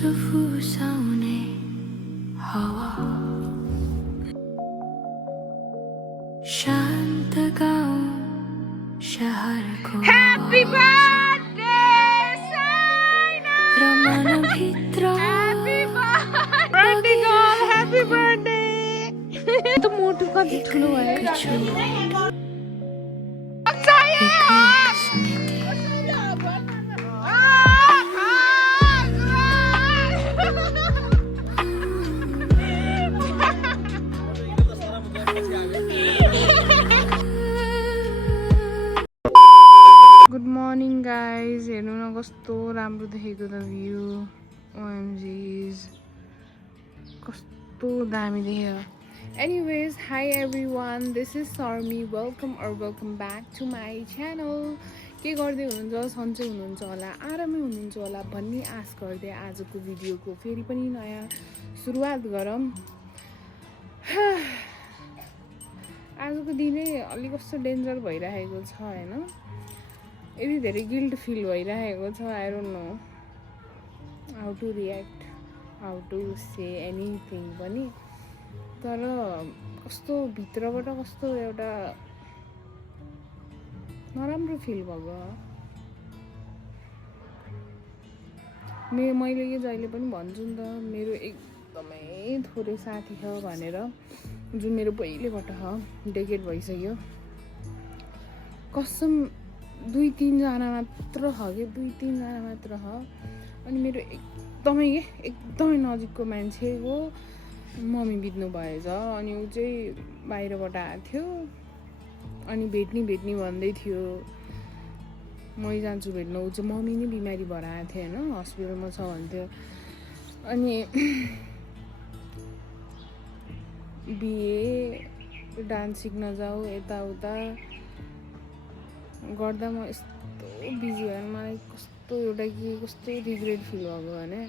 फुसाउने हावा शान्त गाउँ शहरको Happy birthday, Saina! र मनभित्र Birthday girl, happy birthday! त मोटु कति ठुलो भयो एकैछु Saya! एक स्मृति Good morning guys, हेर्नु न कस्तो राम्रो देखेको त भ्यू OMGs कस्तो दामी देख्यो Anyways, hi everyone, this is Sarmi. Welcome back to my channel. के गर्दै हुनुहुन्छ सन्चै हुनुहुन्छ होला आरामै हुनुहुन्छ होला भन्ने आश गर्दै आजको भिडियोको फेरि पनि नयाँ सुरुवात गरौँ आजको दिनै अलि कस्तो डेन्जर भइरहेको छ हैन यति धेरै गिल्ट फिल भइरहेको छ I don't know how to react how to say anything पनि तर कस्तो भित्रबाट कस्तो एउटा नराम्रो फिल भएको मैले यो जहिले पनि भन्छु नि त मेरो एकदमै थोरै साथी छ भनेर जुन मेरो पहिलेबाट छ डेकेड भइसक्यो कसम 2-3 जना मात्र छ कि 2-3 जना मात्र छ अनि मेरो एकदमै नजिकको मान्छेको मम्मी बित्नु भएछ अनि ऊ चाहिँ बाहिरबाट आएको थियो अनि भेट्ने भन्दै थियो मै जान्छु भेट्न ऊ चाहिँ मम्मी नै बिमारी भएर आएको थियो हैन हस्पिटलमा छ भन्थ्यो अनि बिहे डान्स सिक्न जाऊ यताउता गर्दा म यस्तो बिजी भएँ मलाई कस्तो रिग्रेट फिल भएको भने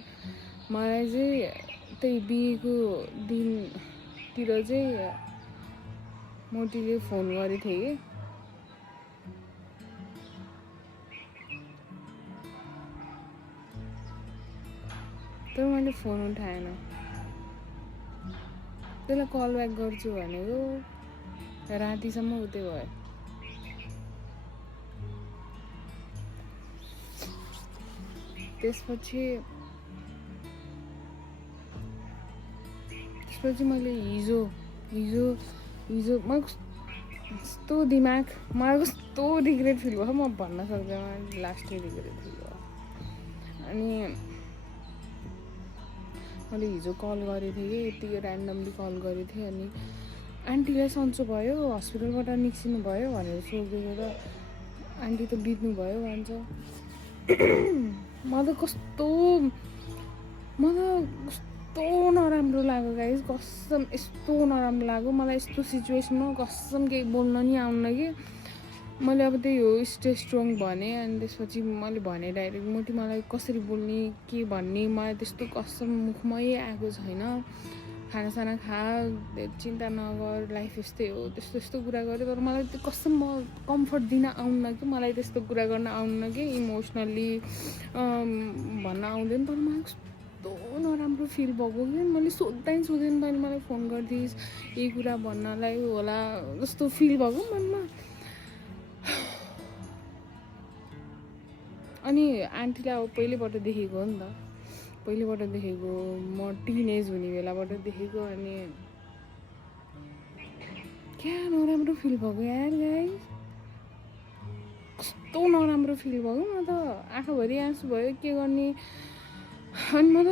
मलाई चाहिँ त्यही बिहेको दिनतिर चाहिँ मोटीले फोन गरेको थिएँ कि तर मैले फोन उठाएन त्यसलाई कल ब्याक गर्छु भनेको रातिसम्म उतै भयो त्यसपछि मैले हिजो म कस्तो दिमाग मलाई कस्तो रिग्रेट फिल भयो म भन्न सक्दैन लास्ट रिग्रेट फिल भयो अनि मैले हिजो कल गरेको थिएँ कि यतिकै ऱ्यान्डमली कल गरेको थिएँ अनि आन्टीलाई सन्चो भयो हस्पिटलबाट निस्किनु भयो भनेर सोधेको त आन्टी त बित्नु भयो भन्छ मलाई कस्तो नराम्रो लाग्यो गाइस कसम यस्तो नराम्रो लाग्यो मलाई यस्तो सिचुएसनमा कसम केही बोल्न नि आउन कि मैले अब त्यही हो स्टे स्ट्रङ भने अनि त्यसपछि मैले भने डाइरेक्ट मोटी मलाई कसरी बोल्ने के भन्ने मलाई त्यस्तो कसम मुखमै आएको छैन खानासाना खा चिन्ता नगर लाइफ यस्तै हो त्यस्तो कुरा गरेँ तर मलाई त्यो कसम म कम्फर्ट दिन आउन कि मलाई त्यस्तो कुरा गर्न आउन कि इमोसनल्ली भन्न आउँदैन तर मलाई कस्तो नराम्रो फिल भएको कि मैले सोध्दैन तैँले मलाई फोन गरिदिइस् यही कुरा भन्नलाई होला जस्तो फिल भएको मनमा अनि आन्टीलाई अब पहिलेबाट देखेको हो नि त पहिलेबाट देखेको म टिनेज हुने बेलाबाट देखेको अनि क्या नराम्रो फिल भएको यार गाइस कस्तो नराम्रो फिल भएको म त आँखाभरि आँसु भयो के गर्ने अनि म त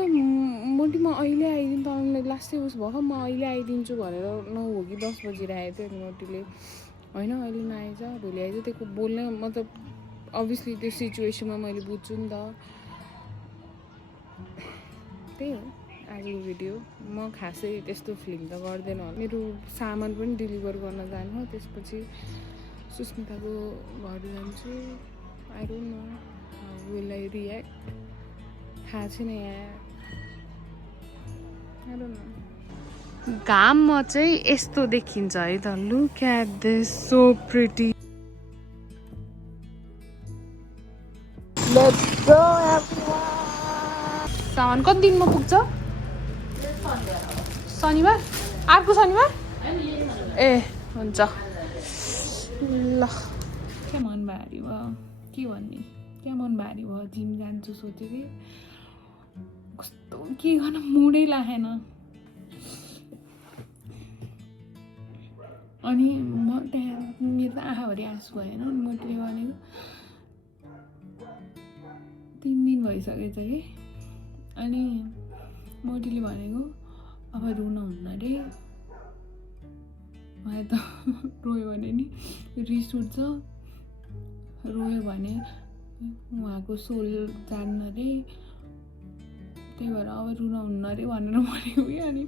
मोटी म अहिले आइदिनु तपाईँलाई लास्टै उस भयो म अहिले आइदिन्छु भनेर 9 हो कि 10 बजी राखेको थियो अनि मोटीले होइन अहिले नआइज भोलि आइज त्यो बोल्ने मतलब अभियसली त्यो सिचुएसनमा मैले बुझ्छु नि त त्यही हो आजको भिडियो म खासै त्यस्तो फिल त गर्दैन होला मेरो सामान पनि डेलिभर गर्न जानु हो त्यसपछि सुस्मिताको घर जान्छु I don't know how will I react थाहा छैन यहाँ आई डोन्ट नो घाममा चाहिँ यस्तो देखिन्छ है त look at this so pretty Let's go everyone! सामान कति दिनमा पुग्छ शनिबार अर्को शनिबार ए हुन्छ ल क्या मन भारी भयो के भन्ने क्या मन भारी भयो जिम जान्छु सोचेको थिएँ कस्तो के गर्न मुडै लागेन अनि म त्यहाँ मेरो त आँखाभरि आँसु भएन अनि मोटीले भनेको 3 दिन भइसकेछ कि अनि मोटीले भनेको अब रुन हुन्न रे मलाई त रोयो भने नि रिस उठ्छ रोयो भने उहाँको सोल जान्न रे त्यही भएर अब रुन हुन्न रे भनेर भनेको कि अनि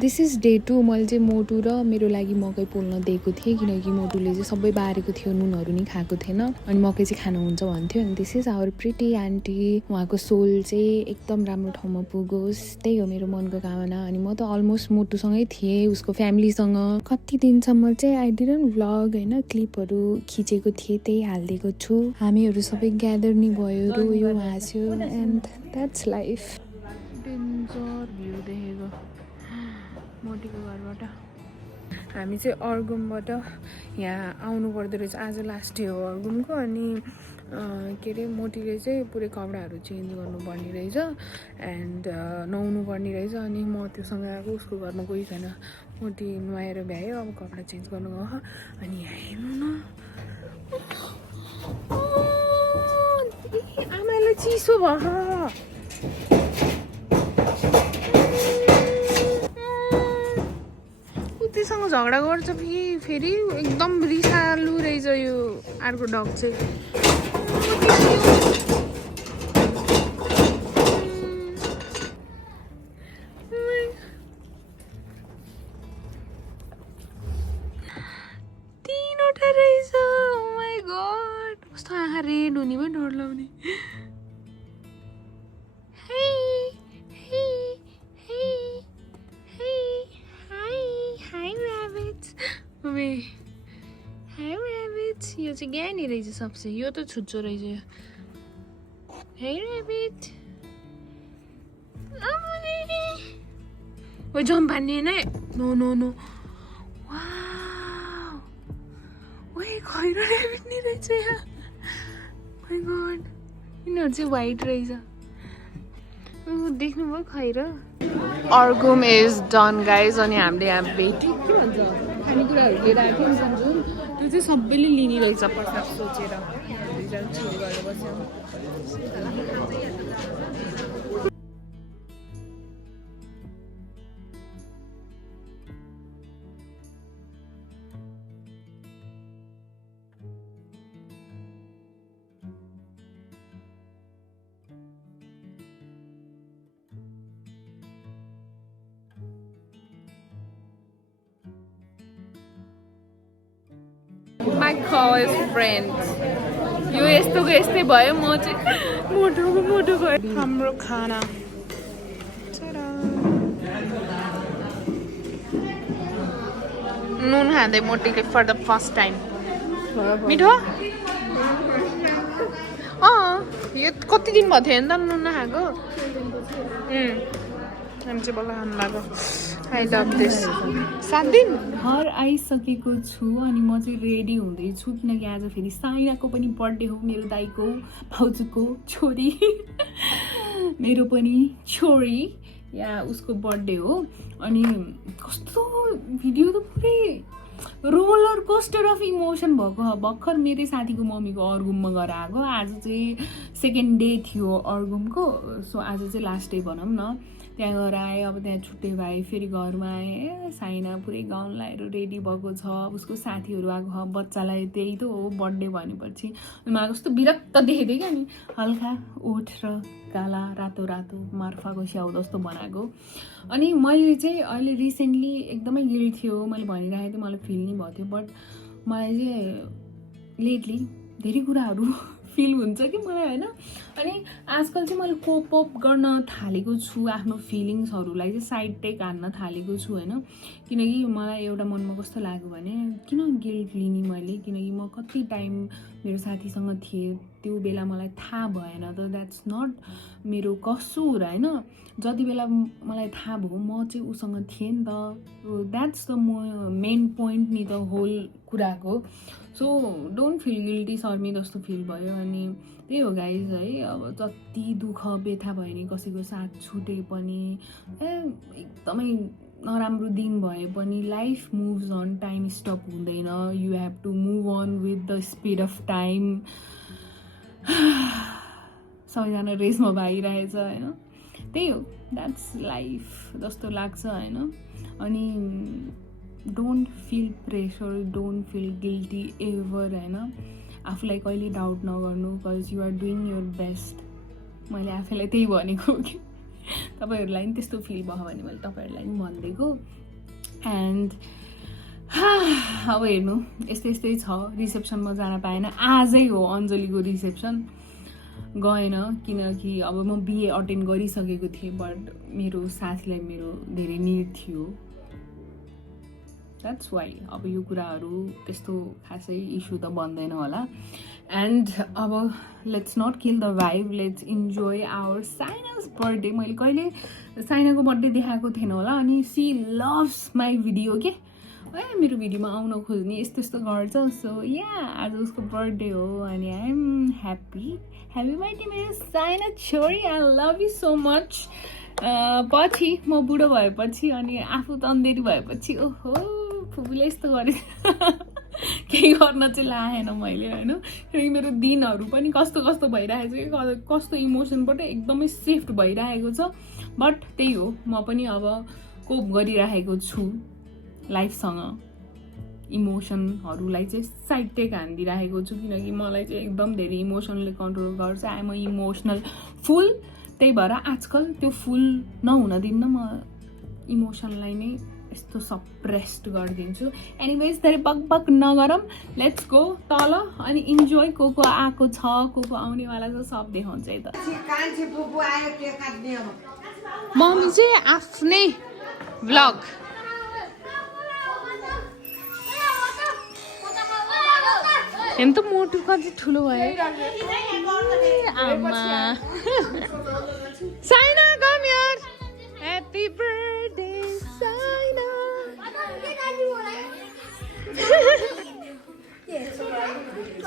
दिस इज डे 2 मैले चाहिँ मोटु र मेरो लागि मकै पोल्न दिएको थिएँ किनकि मोटुले चाहिँ सबै बारेको थियो नुनहरू नि खाएको थिएन अनि मकै चाहिँ खानुहुन्छ भन्थ्यो अनि this is our pretty aunty उहाँको सोल चाहिँ एकदम राम्रो ठाउँमा पुगोस् त्यही हो मेरो मनको कामना अनि म त अलमोस्ट मोटुसँगै थिएँ उसको फ्यामिलीसँग कति दिनसम्म चाहिँ आई डिडन्ट भ्लग होइन क्लिपहरू खिचेको थिएँ त्यही हालिदिएको छु हामीहरू सबै ग्यादर नि भयो रोयो हाँस्यो and that's life danger view देखेको मोटीको घरबाट हामी चाहिँ अर्गुमबाट यहाँ आउनु पर्दो रहेछ आज लास्ट डे हो अर्गुमको अनि के अरे मोटीले चाहिँ पुरै कपडाहरू चेन्ज गर्नुपर्ने रहेछ एन्ड नुहाउनु पर्ने रहेछ अनि म त्योसँग आएको उसको घरमा कोही छैन मोटी नुहाएर भ्यायो अब कपडा चेन्ज गर्नु गयो अनि यहाँ हेर्नु न आमालाई चिसो भयो कुत्तीसँग झगडा गर्छ कि फेरि एकदम रिसालु रहेछ यो अर्को डग चाहिँ तीनवटा रहेछ ओ माई गॉड कस्तो आँखा रेड हुने पनि डर लाउने यो चाहिँ ज्ञानी रहेछ सबसे यो त छुच्चो रहेछ हे ऱ्याबिट ओ जम्प हान्ने नै नो नो नो वाउ ओए खैरो ऱ्याबिट नि रहेछ यहाँ माई गॉड यिनीहरू चाहिँ व्हाइट रहेछ देख्नुभयो खैरो अर्गुम इज डन गाइज अनि हामीले यहाँ भेट्यौँ के भन्छ खानेकुराहरू लिएर आएको नि जुन त्यो चाहिँ सबैले लिने रहेछ प्रसाद सोचेर छिल गरेर बस्यो My college friend. यो यस्तोको यस्तै भयो म चाहिँ मोटो भयो हाम्रो खाना नुन खाँदै मोटीले फर द फर्स्ट टाइम मिठो यो कति दिन भयो थियो नि त नुन नखाएको हामी चाहिँ बल्ल खानु लाग्यो आई लभ दिस 7 दिन घर आइसकेको छु अनि म चाहिँ रेडी हुँदैछु किनकि आज फेरि साइनाको पनि बर्थडे हो मेरो दाइको भाउजूको छोरी मेरो पनि छोरी या उसको बर्थडे हो अनि कस्तो भिडियो त पुरै रोलर कोस्टर अफ इमोसन भएको भर्खर मेरै साथीको मम्मीको अर्गुममा गएर आएको आज चाहिँ सेकेन्ड डे थियो अर्गुमको सो आज चाहिँ लास्ट डे भनौँ न त्यहाँ गएर आएँ अब त्यहाँ छुट्टै भए फेरि घरमा आएँ साइना पुरै गाउन लाएर रेडी भएको छ उसको साथीहरू आएको छ बच्चालाई त्यही त हो बर्थडे भनेपछि मलाई कस्तो विरक्त देखेको क्या नि हल्का ओठ र काला रातो रातो मार्फाको स्याउ जस्तो बनाएको अनि मैले चाहिँ अहिले रिसेन्टली एकदमै गिल्ट थियो मैले भनिरहेको थिएँ मलाई फिल नै भएको थियो बट मलाई चाहिँ लेटली धेरै कुराहरू फिल हुन्छ कि मलाई होइन। अनि आजकल चाहिँ मैले कोप अप गर्न थालेको छु, आफ्नो फिलिङ्सहरूलाई चाहिँ साइड टेक हान्न थालेको छु होइन। किनकि मलाई एउटा मनमा कस्तो लाग्यो भने किन गिल्ट लिने मैले, किनकि म कति टाइम मेरो साथीसँग थिएँ, त्यो बेला मलाई थाहा भएन त द्याट्स नट मेरो कसूर होइन। जति बेला मलाई थाहा भयो म चाहिँ उसँग थिएँ नि त, द्याट्स द मेन पोइन्ट नि त होल कुराको। सो डोन्ट फिल गिल्टी, शर्मी जस्तो फिल भयो। अनि त्यही हो गाइज है, अब जति दुःख व्यथा भयो नि, कसैको साथ छुटे पनि एकदमै नराम्रो दिन भए पनि life moves on, time stop हुँदैन, you have to move on with the speed of time. सबैजना रेसमा भागिरहेछ होइन, त्यही हो, द्याट्स लाइफ जस्तो लाग्छ होइन। अनि don't feel pressure, don't feel guilty ever होइन। आफूलाई कहिले डाउट नगर्नु, because you are doing your best. मैले आफैलाई त्यही भनेको कि तपाईँहरूलाई पनि त्यस्तो फिल भयो भने मैले तपाईँहरूलाई पनि भनिदिएको। एन्ड अब हेर्नु यस्तै यस्तै छ, रिसेप्सनमा जान पाएन। आजै हो अञ्जलीको रिसेप्सन, गएन किनकि अब म बिए अटेन्ड गरिसकेको थिएँ, बट मेरो साथीलाई मेरो धेरै निड थियो, द्याट्स वाइ। अब यो कुराहरू त्यस्तो खासै इस्यु त बन्दैन होला। एन्ड अब let's not kill the vibe, let's enjoy our Saina's birthday. मैले कहिले साइनाको बर्थडे देखाएको थिएन होला, अनि सी लभ्स माई भिडियो के मेरो भिडियोमा आउन खोज्ने यस्तो यस्तो गर्छ। सो या आज उसको बर्थडे हो अनि आई एम ह्याप्पी बर्थडे मेरो साइना छोरी, I love you so much. पछि म बुढो भएपछि अनि आफू तन्देरी भएपछि ओहो फुपूले यस्तो गरेँ केही गर्न चाहिँ लागेन मैले होइन। किनकि मेरो दिनहरू पनि कस्तो कस्तो भइरहेको छ कि कस्तो इमोसनबाट एकदमै सिफ्ट भइरहेको छ। बट त्यही हो, म पनि अब कोप गरिरहेको छु लाइफसँग, इमोसनहरूलाई चाहिँ साइड टेक हानिदिइरहेको छु, किनकि मलाई चाहिँ एकदम धेरै इमोसनले कन्ट्रोल गर्छ। आइ एम इमोसनल फुल, त्यही भएर आजकल त्यो फुल नहुन दिन्न, म इमोसनलाई नै यस्तो सप्रेस्ड गरिदिन्छु। एनिवेज धेरै बक नगरौँ, लेट्स गो तल अनि इन्जोय। को आएको छ, को आउनेवाला छ, सब देखाउँछ है त। मम्मी चाहिँ आफ्नै भ्लग हेर्नु त, मोटु कति ठुलो भयो। आमा Saina come here, happy birthday Saina.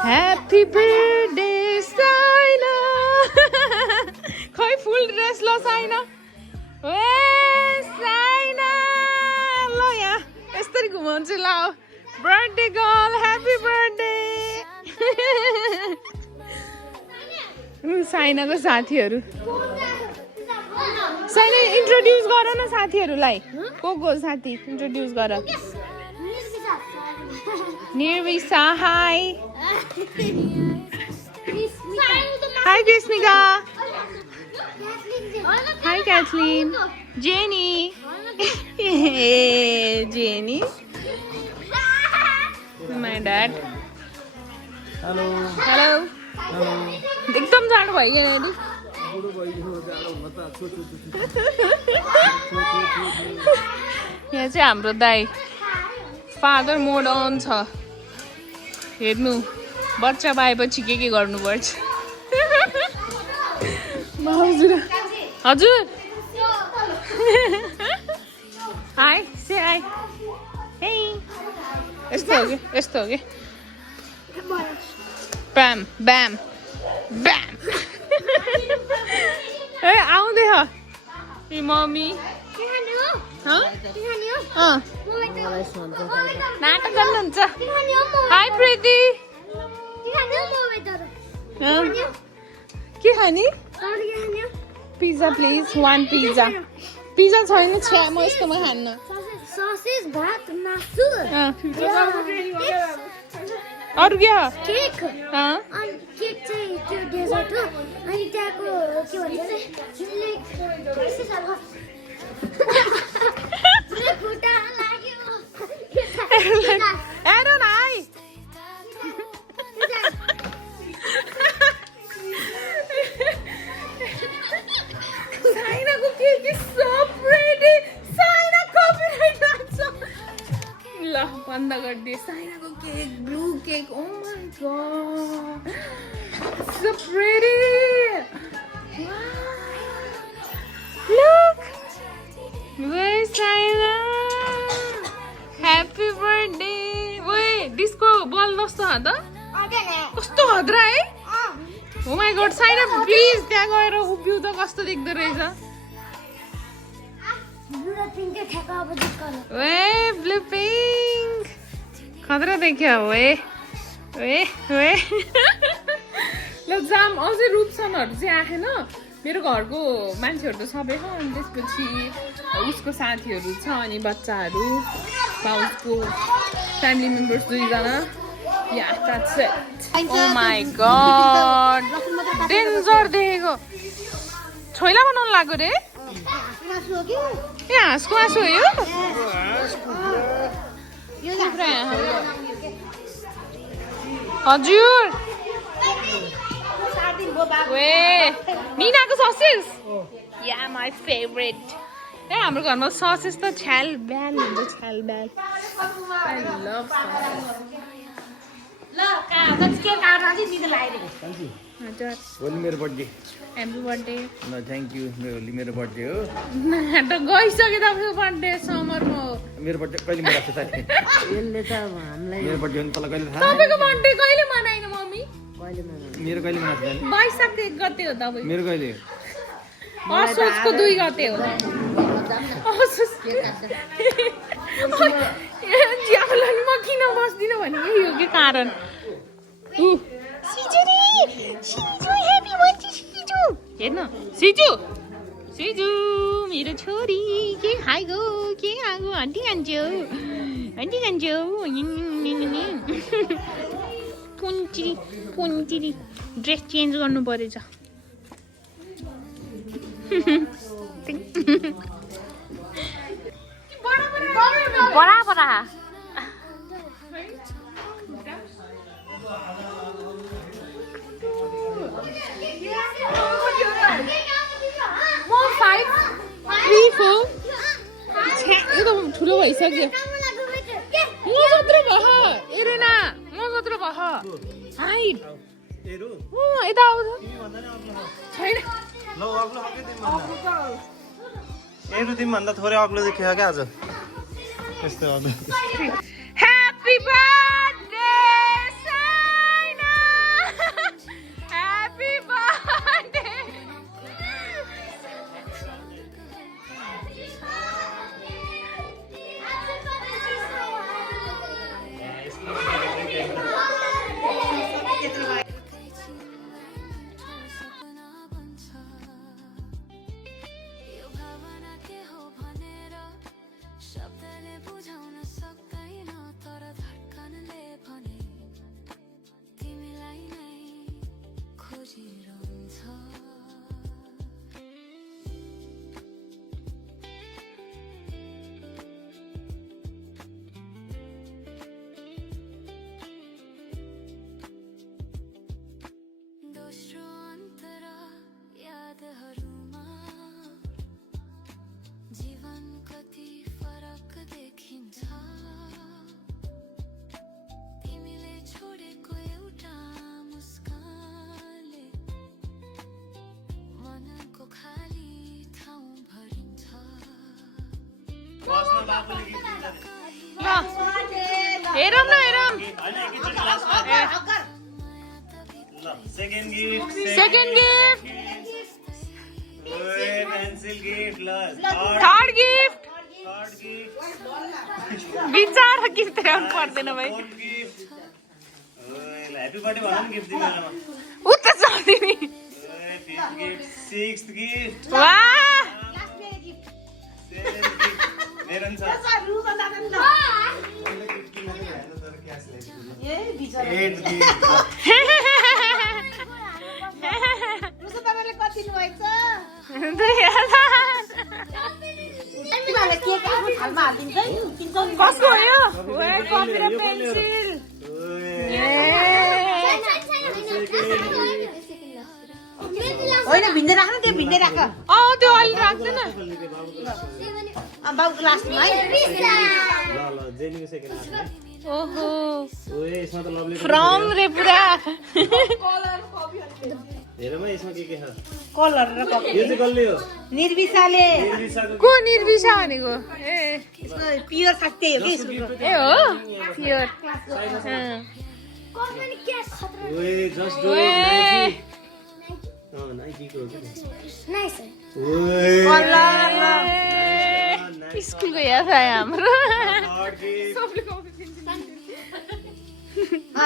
Happy birthday Saina. खै फुल ड्रेस ल साइना, ए साइना ल यहाँ यसरी घुमाउँछु ल। Birthday girl, happy birthday. साइनाको साथीहरू, साइना इन्ट्रोड्युस गर न साथीहरूलाई, को साथी इन्ट्रोड्युस गर। Nirvisa, hi hi Krishnika, hi Kathleen, Jenny Jenny, my dad, hello hello. एकदम जाडो भइगयो यहाँ चाहिँ हाम्रो दाई फादर मोड अन छ। हेर्नु बच्चा पाएपछि के गर्नुपर्छ। हजुर हाई से हाई, हे यस्तो हो कि यस्तो हो कि ब्याम ब्याम ब्याम। ए आउँदै ह ए मम्मी नाटक गर्नुहुन्छ। हाई प्रीति, के खाने? Pizza please, one pizza. Pizza छैन, छ्या म यस्तोमा खान्न। ससेज, भात, मासु, अरू के हो? केक। अनि केक चाहिँ त्यो डेजर्ट हो, अनि त्यहाँको के भन्छ खुट्टा लाग्यो। बन्द गरिदिए साइनाको cake blue cake oh my god so pretty look where's Saina happy birthday wait disco ball जस्तो हो त कस्तो हद्रा है ओ माई गॉड साइना प्लिज त्यहाँ गएर उभिउ त कस्तो देख्दो रहेछ वे ब्लू पिंक खतरा देखियो वे वे वे ल जाम अझै रूपसनहरू चाहिँ आएन मेरो घरको मान्छेहरू त सबै छ अनि त्यसपछि उसको साथीहरू छ अनि बच्चाहरू उसको फ्यामिली मेम्बर्स 2 जना yeah that's it oh my god danger देखेको छोइला बनाउनु लाग्यो रे ए हाँसको मासु हो यो हजुर वे मिनाको ससेस या माई फेभरेट ए हाम्रो घरमा ससेस त छ्याल ब्याल हुन्छ छ्याल ब्याल आई लभ हजुर होली मेरो बर्थडे ह्याप्पी बर्थडे ल थ्याङ्क यू होली मेरो बर्थडे हो त गइसक्यो तपाईँको बर्थडे समरमा हो मेरो बर्थडे कहिले मनाएको छ साथी मेरो बर्थडे हो नि तँलाई कहिले थाहा तपाईँको बर्थडे कहिले मनाइन मम्मी मेरो कहिले मनाएको छ वैशाख 1 गते हो तपाईँ मेरो कहिले असोजको 2 गते हो ज्याउलाई म किन बस्दिनँ भने यही हो कि कारण हेर्न सिजु सिजु मेरो छोरी के खाइगयो के खाएको आन्टी खान्छौ पुन्चिरी ड्रेस चेन्ज गर्नु परेछ बडा बडा यो त ठुलो भइसक्यो म जत्रो भह एरेना म जत्रो भह हाइट यता आउँछ छैन तिमीभन्दा थोरै अग्लो देखियो क्या आज यस्तो happy birthday Saina happy birthday शब्दले बुझाउन सक्दैन तर धड्कनले भने तिमीलाई नै खोजिरहन्छ दोस्रो अन्तरा यादहरूमा जीवन कति फरक देखिन्छ तिमीले छोडेको एउटा मुस्कानले मनको खाली ठाउँ भरिन्छ हेरौँ न हेरौँ second gift second gift pencil gift third gift third gift बिचारा गिफ्ट ल्याउनु पर्दैन भाइ ह्याप्पी बर्थडे भन नि गिफ्ट दिनु उता छ तिमी फिफ्थ गिफ्ट सिक्स्थ गिफ्ट वाह मेरो नि छ एट गिफ्ट कसको हो यो कपी र पेन्सिल होइन भिन्दै राख न त्यो भिन्दै राख त्यो अहिले राख्दैन बाबुको लास्टमा है ल जेनीको सेकेन्ड ओहो ओए यसमा त लभली फ्रम रे पुरा हेरौँ यसमा के छ कलर र कपी यो चाहिँ गल्ले हो निर्विसाले को निर्विसा भनेको ए यसको प्योर शक्ति हो कि यसको ए हो प्योर ओए जस्ट डु ओए नाइकी को हो के नाइस ओए स्कुलको याद आयो हाम्रो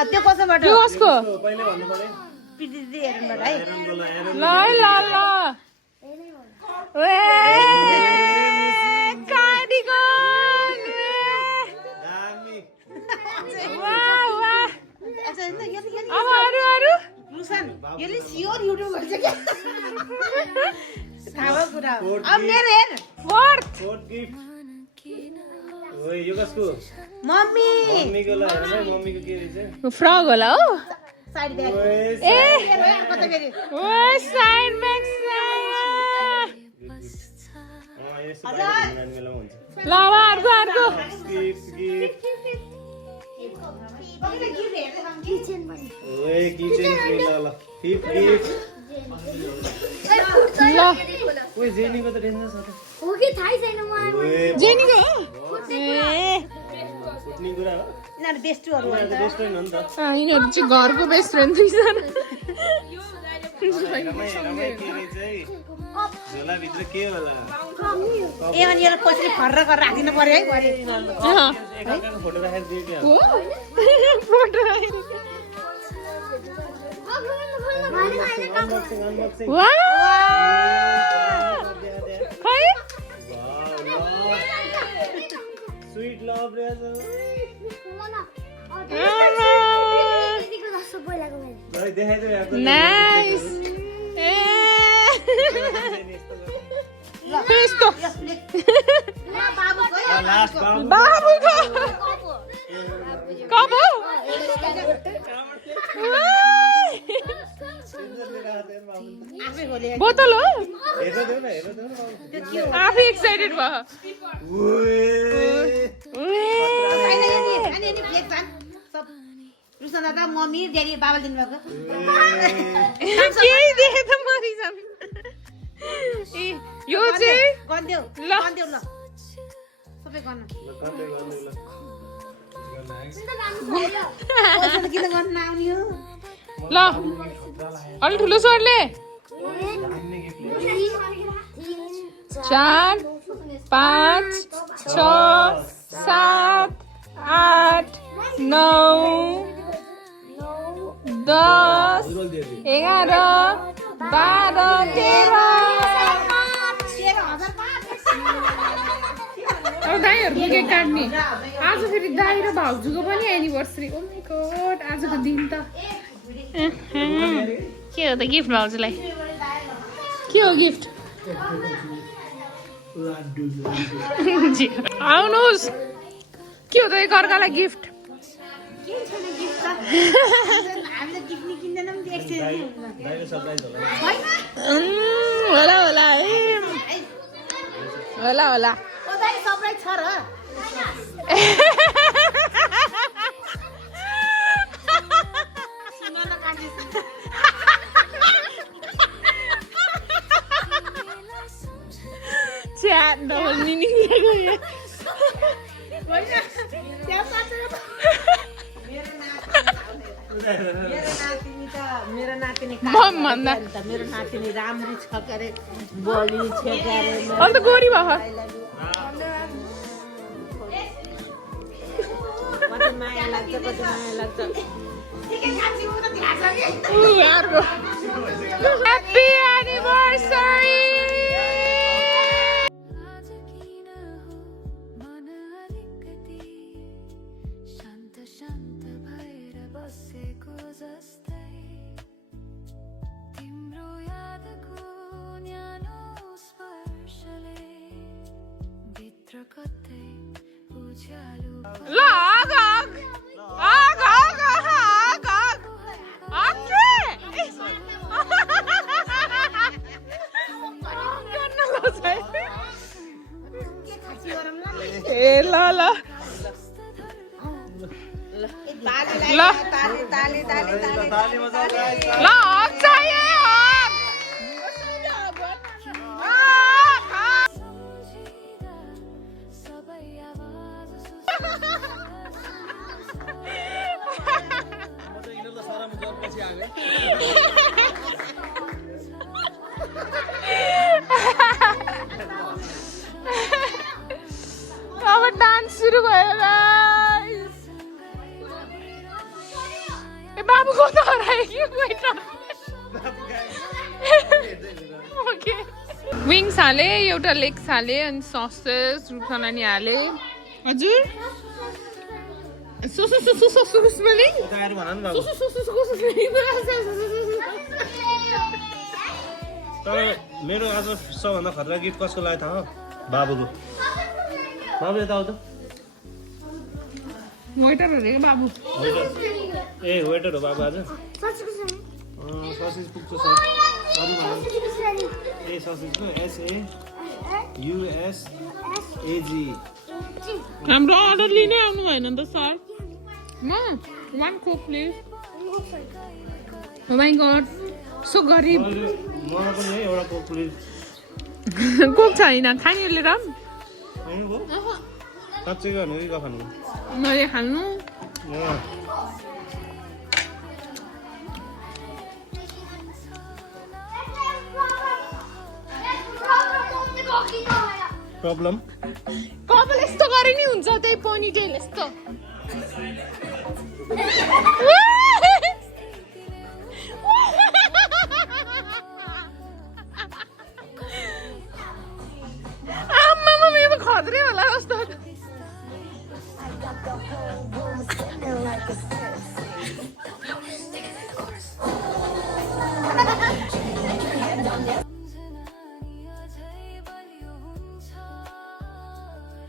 त्यो कसैबाट त्यो कसको पहिले भन्नु पर्यो पिटिदी हेर्नुबाट है एरन गोला एरन ल ल ल ओए कार्डिगन दामी वाह वाह अच्छा हैन यो त अब अरु रुसन यसले स्योर युट्युब गर्छ के थाहा भएको कुरा हो अब मेरो हेर फोर्थ फोर्थ गिफ्ट ओए यो कसको मम्मी मम्मीको ल हेर्नु है मम्मीको के रहेछ फ्रक होला हो साइड ब्याग ओए ए हेर हेर कता फेरि ओए साइड ब्याग यस्तो पाइन्छ मेलामा हुन्छ ल अब अर्को गिफ्ट गिफ्ट बगैले गिफ्ट हेर्दै हम किचन पनि ओए किचन ल ल फिफ्थ गिफ्ट ल ओए जेनीको त डेन्जर छ त हो कि थाहै छैन मलाई ओए जेनीको ए फुट्ने कुरा हो यिनीहरू बेस्टुहरू हो उनीहरूको बेस्ट फ्रेन्ड हो नि त यिनीहरू चाहिँ घरको बेस्ट फ्रेन्ड दुईजना रमाइ के रहेछ है झोलाभित्र के होला ए अनि यसलाई कसरी फर्र गरेर राखिदिनु पर्यो है भरे एकअर्काको फोटो राखेर दियो क्या हो फोटो अनबक्सिङ अनबक्सिङ वाह खै स्वीट लभ रहेछ भाइ देखाइदियो यार नाइस ए यस्तो लास्ट बाबुको कप हो आफै खोले बोतल हो हेर्न देऊ न आफै एक्साइटेड भयो ओए छैन यदि अनि यदि प्लेट पान सब रुसन दादा मम्मी ड्याडी बाबा दिनुभएको केही देखे त मरिजान ए यो चाहिँ गन्देऊ ल। गन्देऊ ल सबै गर्न पैसा त किन गर्न नआउने हो ल अलि ठुलो स्वरले 4 5 6 7 8 9 10 11 12 13 अब दाईहरूको केक काट्ने आज फेरि दाई र भाउजूको पनि एनिभर्सरी ओ माई गॉड आजको दिन त के हो त गिफ्ट भाउजूलाई के हो गिफ्ट आउनुहोस् के हो त एकअर्कालाई गिफ्ट हामीले टिक्नी किन्दैनौँ नि एक्सचेन्ज दाइले सरप्राइज होला होला होला है होला होला ओ दाइ सरप्राइज छ र सुन न कान्छी च्याट डबल मिनिङ गयो मेरो नातिनी बम भन्दा मेरो नातिनी राम्री छ के अरे बोली छ के अरे अन्त गोरी भयो कति माया लाग्छ कति माया लाग्छ ह्याप्पी एनिभर्सरी आज किन हो मन अलिकति शान्त शान्त भएर बसेको जस्तै तिम्रो यादको न्यानो स्पर्शले भित्र कतै उज्यालो ल आग आग आग आग आग आग आग विङ्स हाले एउटा लेग्स हाले अनि ससेस रुखना नि हाले हजुर स्मेलिङ उता आएर भन न बाबु तर मेरो आज सबभन्दा खतरा गिफ्ट कसको लागि थाहा हो बाबुको बाबु यता आउँछ वेटर भनेको बाबु ए वेटर हो बाबु आज ससेज पुग्छ सर अरू भन ए ससेजको SAUSAG हाम्रो अर्डर लिनै आउनु भएन नि त सर म one coke please oh my god so गरिब मलाई पनि है एउटा कोक प्लिज कोक छैन खाने लिएर हैन भो साँच्चै गर्नु कि गफानको मैले खानु प्रब्लम कपाल यस्तो गरे नि हुन्छ त्यही पोनीटेल यस्तो आम्मामा मेरो त खत्रै होला कस्तो सम्झनानी अझै बलियो हुन्छ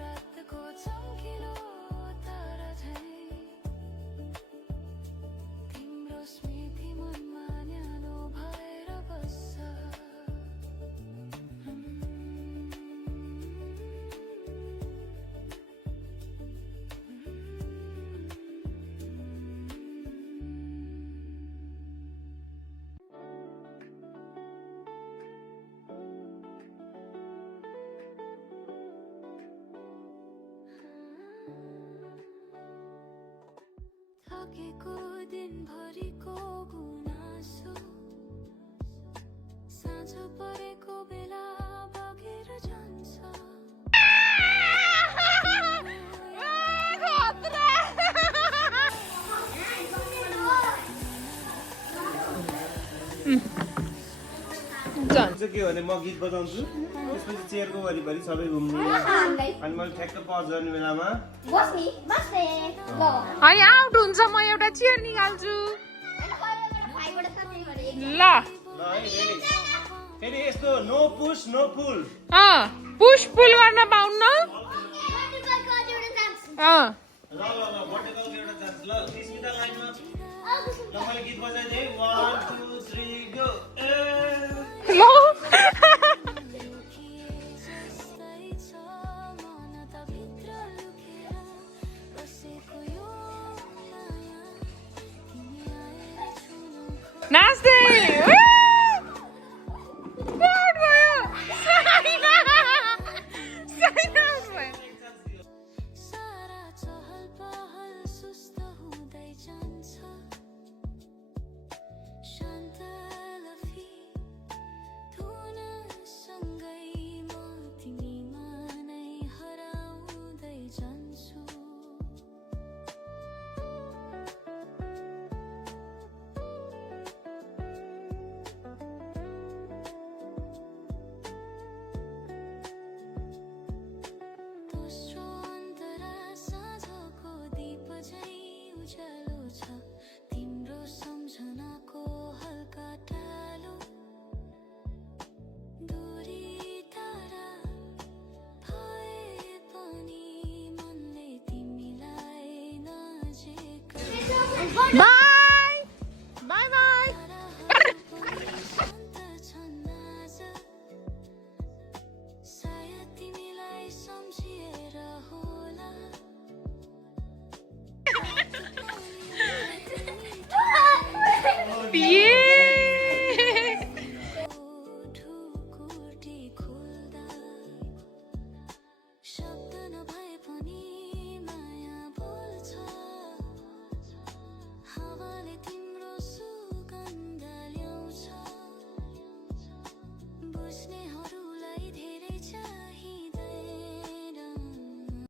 रातको चम्किलो तारा झैँ तिम्रो स्मृति मनमा न्यानो भएर बस्छ थकेको दिनभरिको गुनासो साँझ परेको बेला बगेर जान्छ चाहिँ के भने म गीत बजाउँछु त्यसपछि चेयरको वरिपरि सबै घुम्ने अनि मैले ठ्याक्क पज गर्ने बेलामा अनि आउट हुन्छ म एउटा चेयर निकाल्छु ल ल है रेडी फेरि यस्तो नो पुश नो पुल पुश पुल गर्न पाउन्न ल भर्टिकलको एउटा चान्स ल स्मिता लाइनमा ल मैले गीत बजाइदिएँ 1 2 3 गो ल जस्तै छ मन त भित्र लुकेर बसेको यो माया तिमी आएर छुनु नाच्दै सारा चहल पहल सुस्त हुँदै जान्छ शान्त लफी धुन सँगै म तिमीमा नै हराउँदै जान्छु दोस्रो अन्तरा साँझको दीप झै उज्यालो छ तिम्रो सम्झनाको हल्का टालो दूरी टाढा भए पनि मनले तिमीलाई नजिक बाई बाई बाई शान्त छन् आज सायद तिमीलाई सम्झिएर होला ढुकुटी खोल्दा शब्द नभए पनि माया बोल्छ हावाले तिम्रो सुगन्ध ल्याउँछ बुझ्ने